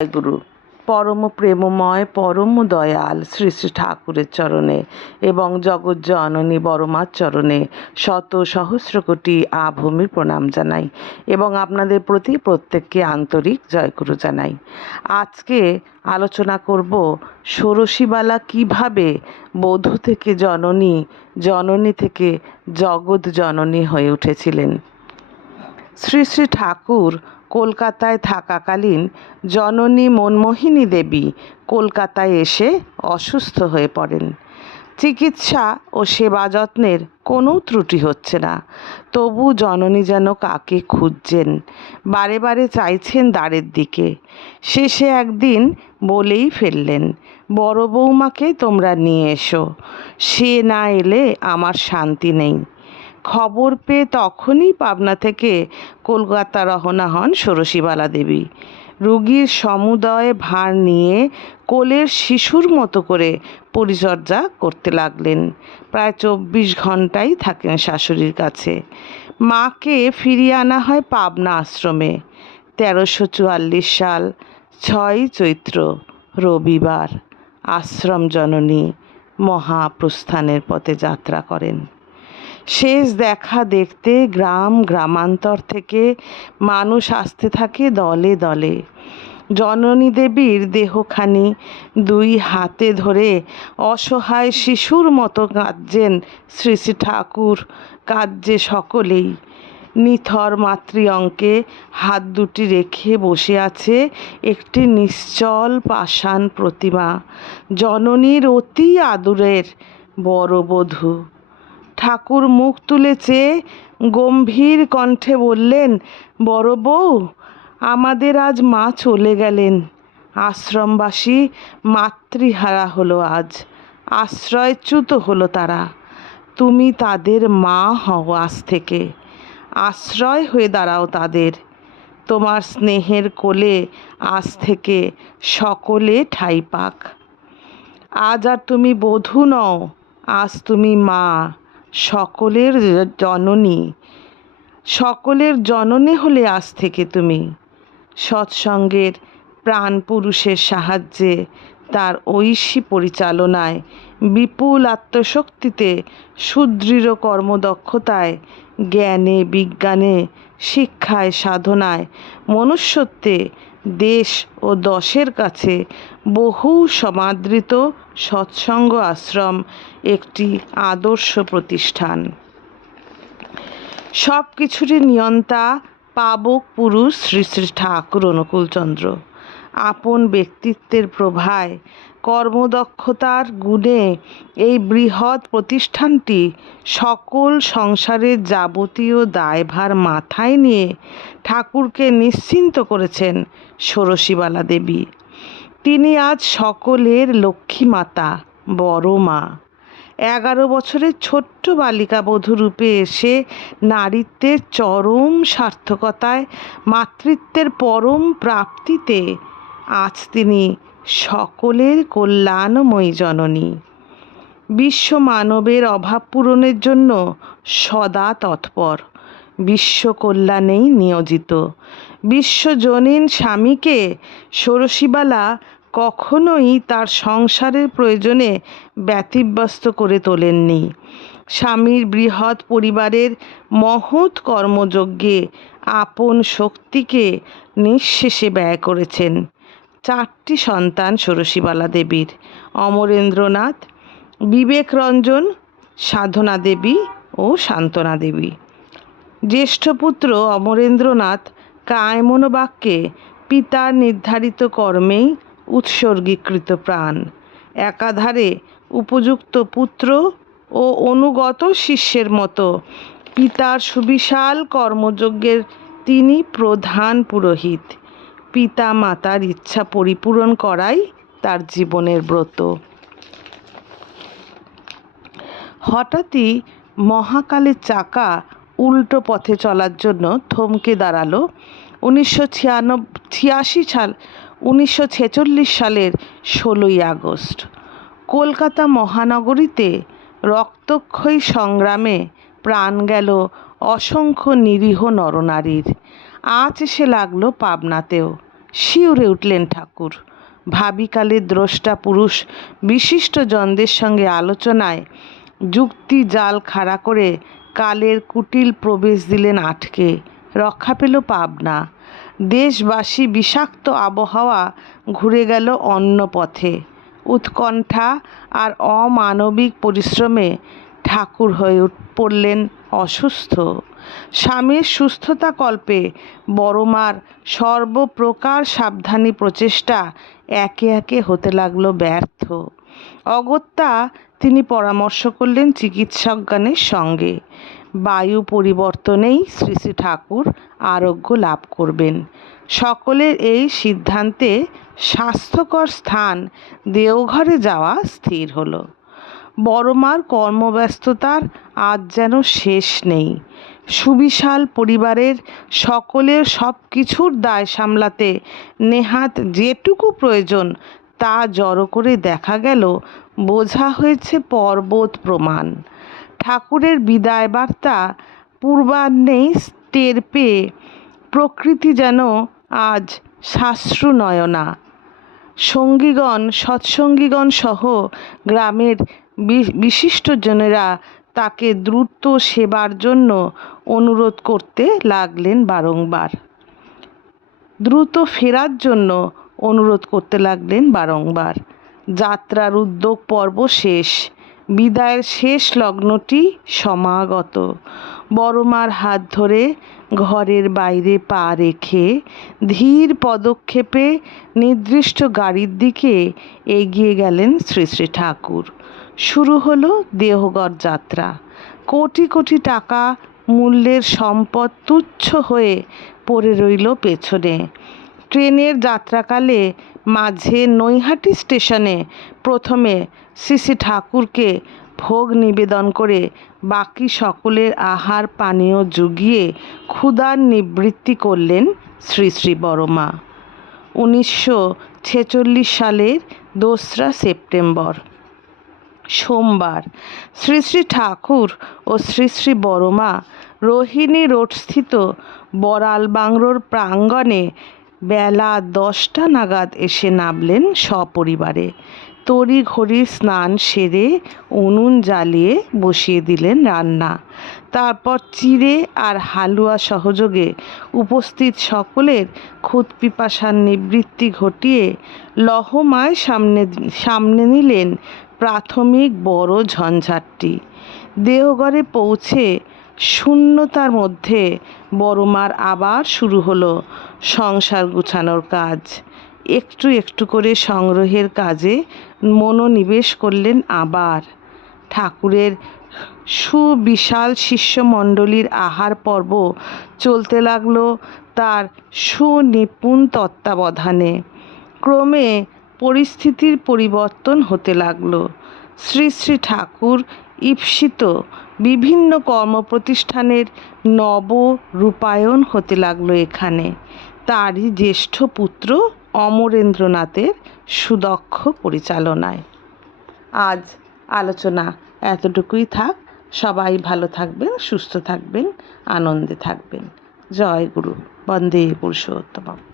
গুরু পরম প্রেমময়, পরম দয়াল শ্রী শ্রী ঠাকুরের চরণে এবং জগৎ জননী বড়মার চরণে শত সহস্র কোটি আভূমির প্রণাম জানাই এবং আপনাদের প্রতি প্রত্যেককে আন্তরিক জয়গুরু জানাই। আজকে আলোচনা করব ষোড়শীবালা কীভাবে বধূ থেকে জননী জননী থেকে জগৎ জননী হয়ে উঠেছিলেন। শ্রী শ্রী ঠাকুর কলকাতায় থাকাকালীন জননী মনমোহিনী দেবী কলকাতায় এসে অসুস্থ হয়ে পড়েন। চিকিৎসা ও সেবা যত্নের কোনো ত্রুটি হচ্ছে না। তবু জননী যেন কাকে খুঁজছেন, বারে বারে চাইছেন দ্বারের দিকে। শেষে একদিন বলেই ফেললেন, বড় বৌমাকে তোমরা নিয়ে এসো, সে না এলে আমার শান্তি নেই। খবর পেয়ে তখনই পাবনা থেকে কলকাতা রওনা হন ষোড়শীবালা দেবী রুগীর সমুদয় ভার নিয়ে কোলের শিশুর মতো করে পরিচর্যা করতে লাগলেন। প্রায় চব্বিশ ঘন্টাই থাকেন শাশুড়ির কাছে। মাকে ফিরিয়ে আনা হয় পাবনা আশ্রমে। তেরোশো চুয়াল্লিশ সাল, ছয় চৈত্র, রবিবার। আশ্রম জননী মহাপ্রস্থানের পথে যাত্রা করেন। শেষ দেখা দেখতে গ্রাম, গ্রামান্তর থেকে মানুষ আসতে থাকে দলে দলে। জননী দেবীর দেহখানি দুই হাতে ধরে অসহায় শিশুর মতো কাঁদছেন শ্রী শ্রী ঠাকুর, কাঁদছে সকলেই। নিথর মাতৃ অঙ্কে হাত দুটি রেখে বসে আছে একটি নিশ্চল পাষাণ প্রতিমা, জননীর অতি আদুরের বড় বধূ। ঠাকুর মুখ তুলে চেয়ে গম্ভীর কণ্ঠে বললেন, বড় বউ, আমাদের আজ মা চলে গেলেন। আশ্রমবাসী মাতৃহারা হলো আজ, আশ্রয়চ্যুত হলো তারা। তুমি তাদের মা হও আজ থেকে। আশ্রয় হয়ে দাঁড়াও তাদের। তোমার স্নেহের কোলে আজ থেকে সকলে ঠাই পাক। আজ আর তুমি বধূ নও, আজ তুমি মা। সকলের জননী। সকলের জননী হলে আজ থেকে তুমি। সৎসঙ্গের প্রাণ পুরুষের সাহায্যে তার ঐশী পরিচালনায় বিপুল আত্মশক্তিতে সুদৃঢ় কর্মদক্ষতায়, জ্ঞানে, বিজ্ঞানে, শিক্ষায়, সাধনায়, মনুষ্যত্বে দেশ ও দশের কাছে বহু সমাদৃত সৎসঙ্গ আশ্রম, একটি আদর্শ প্রতিষ্ঠান। সব কিছুরই নিয়ন্তা পাবক পুরুষ শ্রী শ্রী ঠাকুর অনুকূলচন্দ্র। আপন ব্যক্তিত্বের প্রভায়, কর্মদক্ষতার গুণে এই বৃহৎ প্রতিষ্ঠানটি সকল সংসারের যাবতীয় দায়ভার মাথায় নিয়ে ঠাকুরকে নিশ্চিন্ত করেছেন ষোড়শীবালা দেবী। তিনি আজ সকলের লক্ষ্মী মাতা বড় মা। এগারো বছরের ছোট্ট বালিকা বধূ রূপে এসে নারীত্বের চরম সার্থকতায়, মাতৃত্বের পরম প্রাপ্তিতে আজ তিনি সকলের কল্যাণময়ী জননী। বিশ্ব মানবের অভাব পূরণের জন্য সদা তৎপর। বিশ্ব কল্যাণেই নিয়োজিত। বিশ্বজনীন স্বামীকে ষোড়শীবালা কখনোই তার সংসারের প্রয়োজনে ব্যতিব্যস্ত করে তোলেননি। স্বামীর বৃহৎ পরিবারের মহৎ কর্মযজ্ঞে আপন শক্তিকে নিঃশেষে ব্যয় করেছেন। চারটি সন্তান ষোড়শীবালা দেবীর। অমরেন্দ্রনাথ, বিবেকরঞ্জন, সাধনা দেবী ও সান্ত্বনা দেবী। জ্যেষ্ঠ পুত্র অমরেন্দ্রনাথ কায়মনোবাক্যে পিতার নির্ধারিত কর্মেই উৎসর্গীকৃত প্রাণ। একাধারে উপযুক্ত পুত্র ও অনুগত শিষ্যের মতো পিতার সুবিশাল কর্মযজ্ঞের তিনি প্রধান পুরোহিত। পিতা মাতার ইচ্ছা পরিপূরণ করাই তার জীবনের ব্রত। হঠাৎই মহাকালের চাকা উল্টো পথে চলার জন্য থমকে দাঁড়াল। উনিশশো ছিয়াশি সাল, উনিশশো ছেচল্লিশ সালের ষোলোই আগস্ট। কলকাতা মহানগরীতে রক্তক্ষয়ী সংগ্রামে প্রাণ গেল অসংখ্য নিরীহ নরনারীর। আঁচ এসে লাগল পাবনাতেও। শিউরে উঠলেন ঠাকুর। ভাবিকালের দ্রষ্টা পুরুষ বিশিষ্ট জনদের সঙ্গে আলোচনায় যুক্তি জাল খাড়া করে কালের কুটিল প্রবেশ দিলেন আটকে। রক্ষা পেল পাবনা। দেশবাসী বিষাক্ত আবহাওয়া ঘুরে গেল অন্য পথে। উৎকণ্ঠা আর অমানবিক পরিশ্রমে ঠাকুর হয়ে পড়লেন অসুস্থ। স্বামীর সুস্থতা কল্পে বড়মার সর্বপ্রকার সাবধানী প্রচেষ্টা একে একে হতে লাগল ব্যর্থ। অগত্যা তিনি পরামর্শ করলেন চিকিৎসকগণের সঙ্গে। বায়ু পরিবর্তনেই শ্রী শ্রী ঠাকুর আরোগ্য লাভ করবেন। সকলের এই সিদ্ধান্তে স্বাস্থ্যকর স্থান দেওঘরে যাওয়া স্থির হলো। বড়মার কর্মব্যস্ততার আজ যেন শেষ নেই। সুবিশাল পরিবারের সকলের সব কিছুর দায় সামলাতে নেহাত যেটুকু প্রয়োজন তা জড়ো করে দেখা গেল, বোঝা হয়েছে পর্বত প্রমাণ। ঠাকুরের বিদায় বার্তা পূর্বাহ্নেই টের পেয়ে প্রকৃতি যেন আজ সাশ্রু নয়না সঙ্গীগণ, সৎসঙ্গীগণ সহ গ্রামের বিশিষ্টজনেরা তাকে দ্রুত সেবার জন্য অনুরোধ করতে লাগলেন বারংবার। দ্রুত ফেরার জন্য অনুরোধ করতে লাগলেন বারংবার। যাত্রার উদ্যোগ পর্ব শেষ। বিদায়ের শেষ লগ্নটি সমাগত। বড়মার হাত ধরে ঘরের বাইরে পা রেখে ধীর পদক্ষেপে নির্দিষ্ট গাড়ির দিকে এগিয়ে গেলেন শ্রী শ্রী ঠাকুর। শুরু হলো দেহগড় যাত্রা। কোটি কোটি টাকা মূল্যের সম্পদ তুচ্ছ হয়ে পড়ে রইল পেছনে। ট্রেনের যাত্রাকালে মাঝে নৈহাটি স্টেশনে প্রথমে শ্রী ঠাকুরকে ভোগ নিবেদন করে বাকি সকলের আহার পানীয় জুগিয়ে ক্ষুধার নিবৃত্তি করলেন শ্রী শ্রী বড়মা। উনিশশো ছেচল্লিশ সালের দোসরা সেপ্টেম্বর, সোমবার। শ্রী শ্রী ঠাকুর ও শ্রী শ্রী বড়মা রোহিণী রোডস্থিত বড়াল বাংলোর প্রাঙ্গণে বেলা দশটা নাগাদ এসে নামলেন সপরিবারে। তড়িঘড়ি স্নান সেরে উনুন জ্বালিয়ে বসিয়ে দিলেন রান্না। তারপর চিড়ে আর হালুয়া সহযোগে উপস্থিত সকলের খুদ পিপাসার নিবৃত্তি ঘটিয়ে লহমায় সামনে সামনে নিলেন প্রাথমিক বড় ঝঞ্ঝাটটি। দেহঘরে পৌঁছে শূন্যতার মধ্যে বড়মার আবার শুরু হলো সংসার গুছানোর কাজ। একটু একটু করে সংগ্রহের কাজে মনোনিবেশ করলেন আবার। ঠাকুরের সুবিশাল শিষ্যমণ্ডলীর আহার পর্ব চলতে লাগল তার সুনিপুণ তত্ত্বাবধানে। ক্রমে পরিস্থিতির পরিবর্তন হতে লাগল। শ্রী শ্রী ঠাকুর ঈপ্সিত বিভিন্ন কর্মপ্রতিষ্ঠানের নব রূপায়ণ হতে লাগল এখানে। তারই জ্যেষ্ঠ পুত্র অমরেন্দ্রনাথের সুদক্ষ পরিচালনায়। আজ আলোচনা এতটুকুই থাক। সবাই ভালো থাকবেন, সুস্থ থাকবেন, আনন্দে থাকবেন। জয় গুরু। বন্দে পুরুষোত্তম